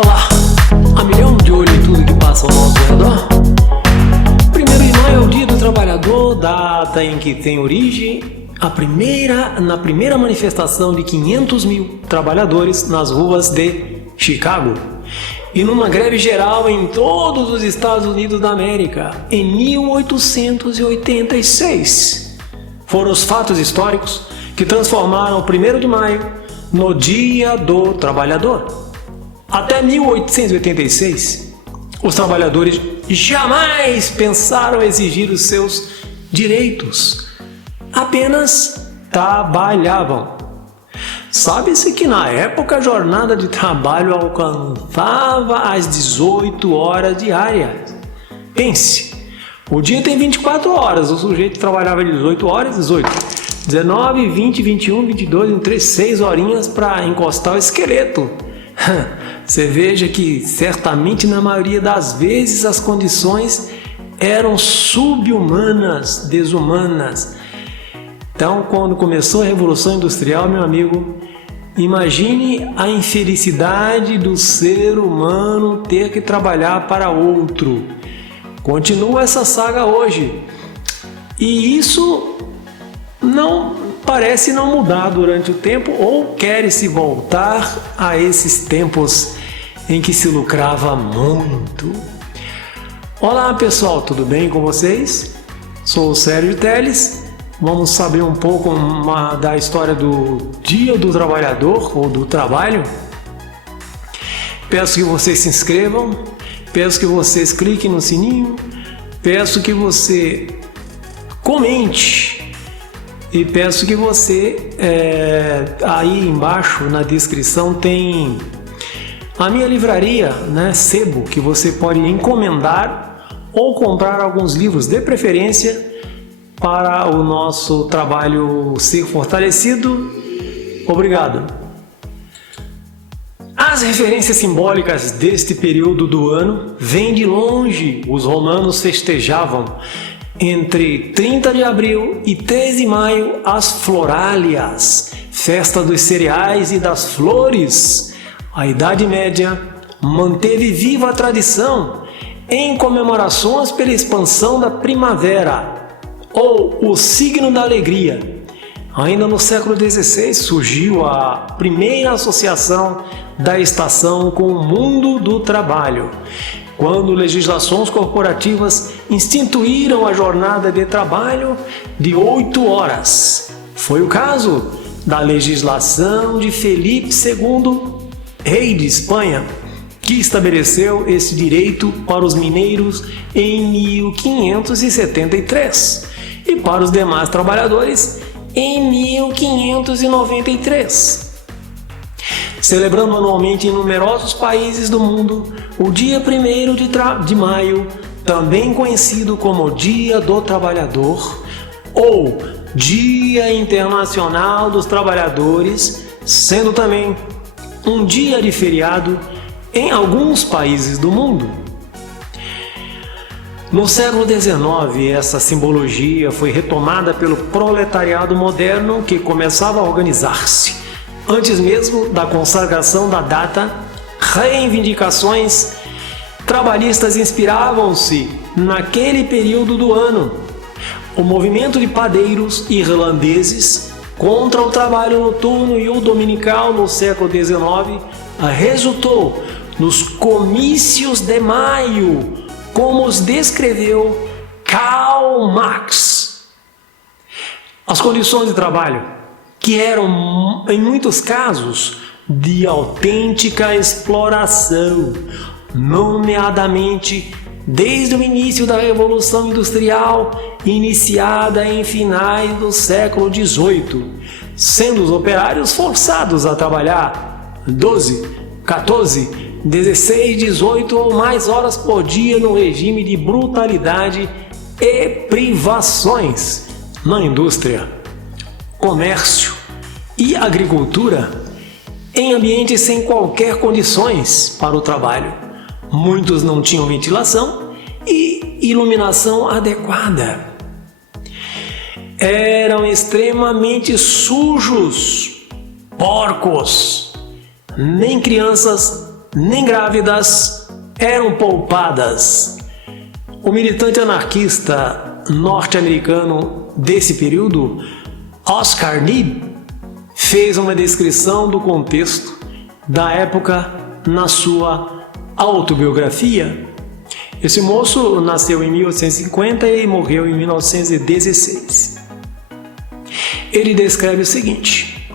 Olá, a milhão de olho em tudo que passa ao nosso redor. 1º de maio é o Dia do Trabalhador, data em que tem origem na primeira manifestação de 500 mil trabalhadores nas ruas de Chicago e numa greve geral em todos os Estados Unidos da América em 1886. Foram os fatos históricos que transformaram o 1º de maio no Dia do Trabalhador. Até 1886, os trabalhadores jamais pensaram exigir os seus direitos, apenas trabalhavam. Sabe-se que na época a jornada de trabalho alcançava as 18 horas diárias. Pense, o dia tem 24 horas, o sujeito trabalhava 18 horas, 19, 20, 21, 22, 23, 6 horinhas para encostar o esqueleto. Você veja que certamente na maioria das vezes as condições eram subhumanas, desumanas. Então, quando começou a Revolução Industrial, meu amigo, imagine a infelicidade do ser humano ter que trabalhar para outro. Continua essa saga hoje. E isso parece não mudar durante o tempo, ou quer-se voltar a esses tempos em que se lucrava muito. Olá pessoal, tudo bem com vocês? Sou o Sérgio Teles. Vamos saber um pouco da história do Dia do Trabalhador ou do trabalho. Peço que vocês se inscrevam, peço que vocês cliquem no sininho, peço que você comente e peço que você aí embaixo na descrição tem a minha livraria, Sebo, que você pode encomendar ou comprar alguns livros, de preferência, para o nosso trabalho ser fortalecido. Obrigado. As referências simbólicas deste período do ano vêm de longe. Os romanos festejavam entre 30 de abril e 13 de maio as Florálias, festa dos cereais e das flores. A Idade Média manteve viva a tradição em comemorações pela expansão da primavera, ou o signo da alegria. Ainda no século XVI surgiu a primeira associação da estação com o mundo do trabalho, quando legislações corporativas instituíram a jornada de trabalho de 8 horas. Foi o caso da legislação de Felipe II, rei de Espanha, que estabeleceu esse direito para os mineiros em 1573 e para os demais trabalhadores em 1593. Celebrando anualmente em numerosos países do mundo o dia 1º de maio, também conhecido como Dia do Trabalhador ou Dia Internacional dos Trabalhadores, sendo também um dia de feriado em alguns países do mundo. No século XIX, essa simbologia foi retomada pelo proletariado moderno, que começava a organizar-se. Antes mesmo da consagração da data, reivindicações trabalhistas inspiravam-se naquele período do ano. O movimento de padeiros irlandeses contra o trabalho noturno e o dominical no século XIX resultou nos comícios de maio, como os descreveu Karl Marx. As condições de trabalho, que eram em muitos casos de autêntica exploração, nomeadamente desde o início da Revolução Industrial, iniciada em finais do século XVIII, sendo os operários forçados a trabalhar 12, 14, 16, 18 ou mais horas por dia no regime de brutalidade e privações na indústria, comércio e agricultura, em ambientes sem qualquer condições para o trabalho. Muitos não tinham ventilação e iluminação adequada. Eram extremamente sujos, porcos. Nem crianças nem grávidas eram poupadas. O militante anarquista norte-americano desse período, Oscar Neebe, fez uma descrição do contexto da época na sua autobiografia. Esse moço nasceu em 1850 e morreu em 1916. Ele descreve o seguinte: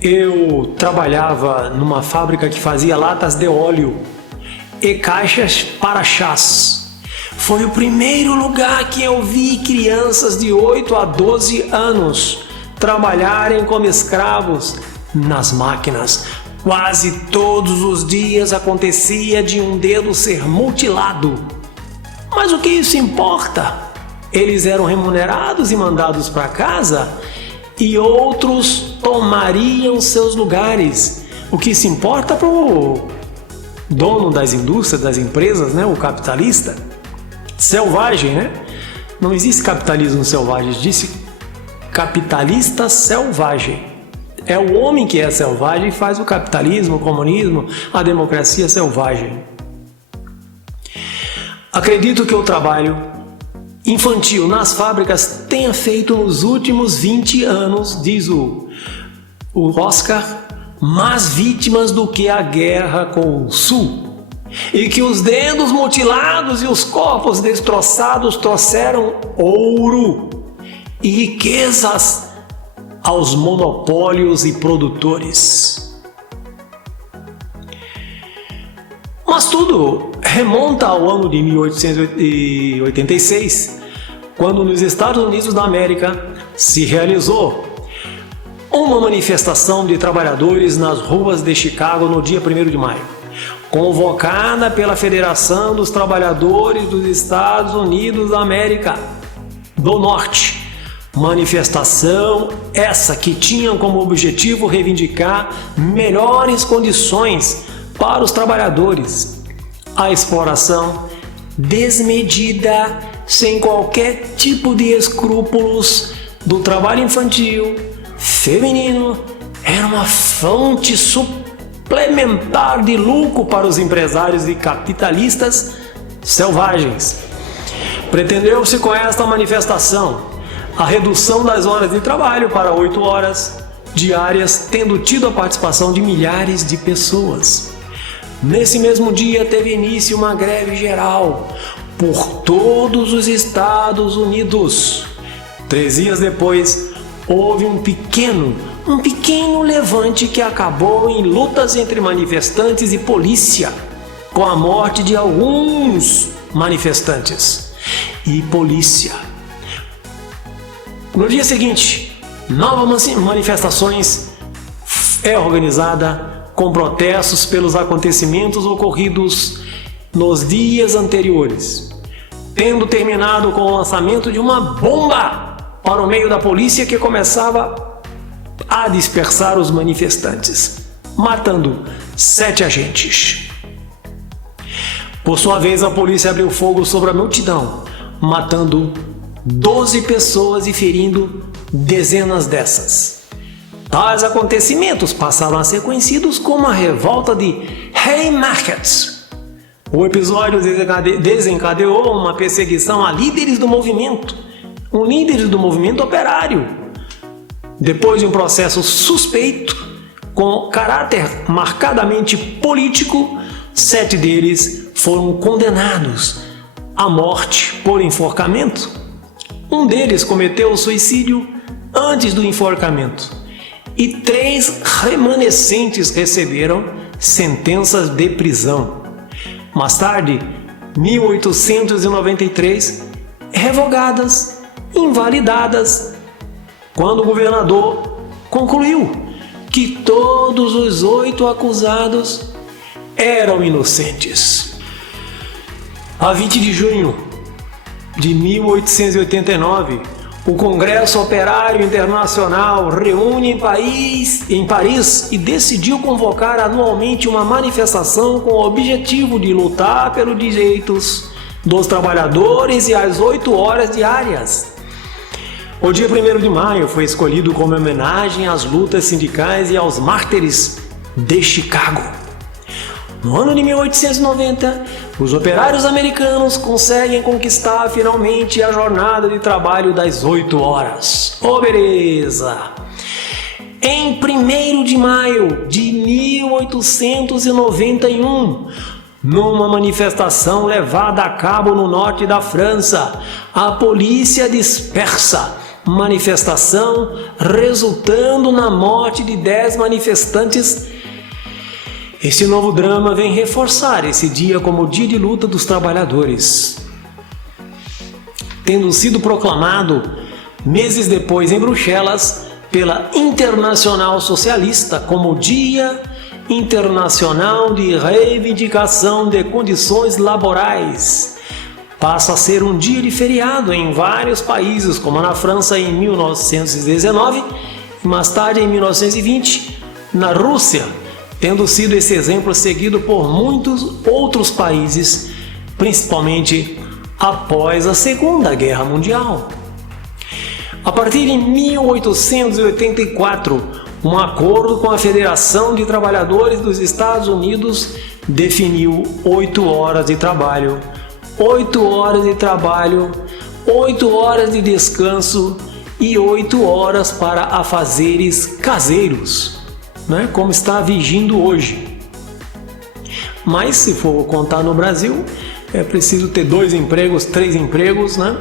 eu trabalhava numa fábrica que fazia latas de óleo e caixas para chás. Foi o primeiro lugar que eu vi crianças de 8 a 12 anos trabalharem como escravos nas máquinas. Quase todos os dias acontecia de um dedo ser mutilado. Mas o que isso importa? Eles eram remunerados e mandados para casa e outros tomariam seus lugares. O que se importa para o dono das indústrias, das empresas, né? O capitalista selvagem, né? Não existe capitalismo selvagem, existe capitalista selvagem. É o homem que é selvagem e faz o capitalismo, o comunismo, a democracia selvagem. Acredito que o trabalho infantil nas fábricas tenha feito nos últimos 20 anos, diz o Oscar, mais vítimas do que a guerra com o Sul. E que os dedos mutilados e os corpos destroçados trouxeram ouro e riquezas aos monopólios e produtores. Mas tudo remonta ao ano de 1886, quando nos Estados Unidos da América se realizou uma manifestação de trabalhadores nas ruas de Chicago no dia 1º de maio, convocada pela Federação dos Trabalhadores dos Estados Unidos da América do Norte. Manifestação essa que tinha como objetivo reivindicar melhores condições para os trabalhadores. A exploração desmedida, sem qualquer tipo de escrúpulos, do trabalho infantil, feminino, era uma fonte suplementar de lucro para os empresários e capitalistas selvagens. Pretendeu-se com esta manifestação a redução das horas de trabalho para 8 horas diárias, tendo tido a participação de milhares de pessoas. Nesse mesmo dia teve início uma greve geral por todos os Estados Unidos. 3 dias depois, houve um pequeno levante que acabou em lutas entre manifestantes e polícia, com a morte de alguns manifestantes e polícia. No dia seguinte, novas manifestações é organizada com protestos pelos acontecimentos ocorridos nos dias anteriores, tendo terminado com o lançamento de uma bomba para o meio da polícia que começava a dispersar os manifestantes, matando 7 agentes. Por sua vez, a polícia abriu fogo sobre a multidão, matando 12 pessoas e ferindo dezenas dessas. Tais acontecimentos passaram a ser conhecidos como a revolta de Haymarket. O episódio desencadeou uma perseguição a líderes do movimento operário. Depois de um processo suspeito, com caráter marcadamente político, 7 deles foram condenados à morte por enforcamento. Um deles cometeu suicídio antes do enforcamento e 3 remanescentes receberam sentenças de prisão. Mais tarde, 1893, revogadas, invalidadas, quando o governador concluiu que todos os 8 acusados eram inocentes. A 20 de junho de 1889, o Congresso Operário Internacional reúne em Paris e decidiu convocar anualmente uma manifestação com o objetivo de lutar pelos direitos dos trabalhadores e às 8 horas diárias. O dia 1º de maio foi escolhido como homenagem às lutas sindicais e aos mártires de Chicago. No ano de 1890, os operários americanos conseguem conquistar finalmente a jornada de trabalho das 8 horas. Oh, beleza! Em 1º de maio de 1891, numa manifestação levada a cabo no norte da França, a polícia dispersa manifestação, resultando na morte de 10 manifestantes. Este novo drama vem reforçar esse dia como o dia de luta dos trabalhadores, tendo sido proclamado meses depois em Bruxelas pela Internacional Socialista como Dia Internacional de Reivindicação de Condições Laborais. Passa a ser um dia de feriado em vários países, como na França em 1919 e mais tarde em 1920 na Rússia, tendo sido esse exemplo seguido por muitos outros países, principalmente após a Segunda Guerra Mundial. A partir de 1884, um acordo com a Federação de Trabalhadores dos Estados Unidos definiu 8 horas de trabalho, 8 horas de trabalho, 8 horas de descanso e 8 horas para afazeres caseiros, né? Como está vigindo hoje. Mas se for contar no Brasil, é preciso ter 2 empregos, 3 empregos, né?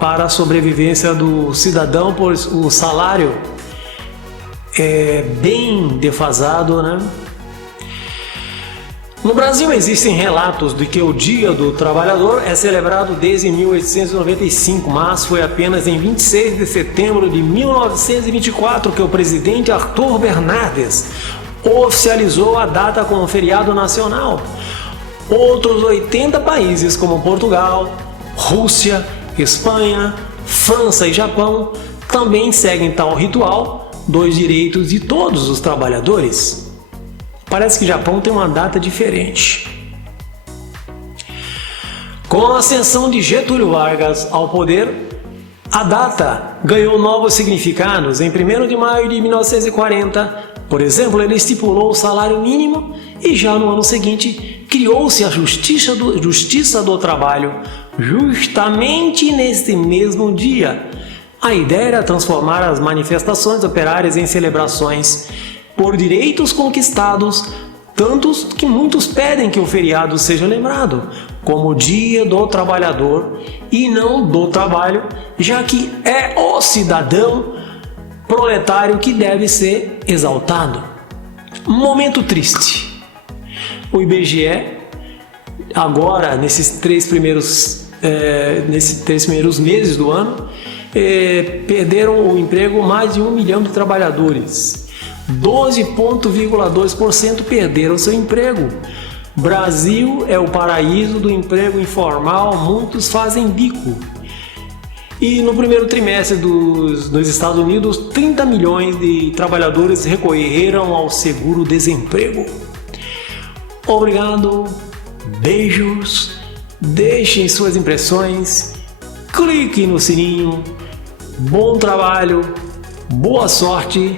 Para a sobrevivência do cidadão, pois o salário é bem defasado, né? No Brasil existem relatos de que o Dia do Trabalhador é celebrado desde 1895, mas foi apenas em 26 de setembro de 1924 que o presidente Arthur Bernardes oficializou a data como feriado nacional. Outros 80 países como Portugal, Rússia, Espanha, França e Japão também seguem tal ritual dos direitos de todos os trabalhadores. Parece que o Japão tem uma data diferente. Com a ascensão de Getúlio Vargas ao poder, a data ganhou novos significados. Em 1º de maio de 1940, por exemplo, ele estipulou o salário mínimo e já no ano seguinte criou-se a Justiça do Trabalho, justamente nesse mesmo dia. A ideia era transformar as manifestações operárias em celebrações por direitos conquistados, tantos que muitos pedem que o feriado seja lembrado como o Dia do Trabalhador e não do trabalho, já que é o cidadão proletário que deve ser exaltado. Momento triste. O IBGE, agora nesses três primeiros meses do ano, perderam o emprego mais de 1 milhão de trabalhadores. 12,2% perderam seu emprego. Brasil é o paraíso do emprego informal, muitos fazem bico. E no primeiro trimestre dos Estados Unidos, 30 milhões de trabalhadores recorreram ao seguro-desemprego. Obrigado, beijos, deixem suas impressões, clique no sininho, bom trabalho, boa sorte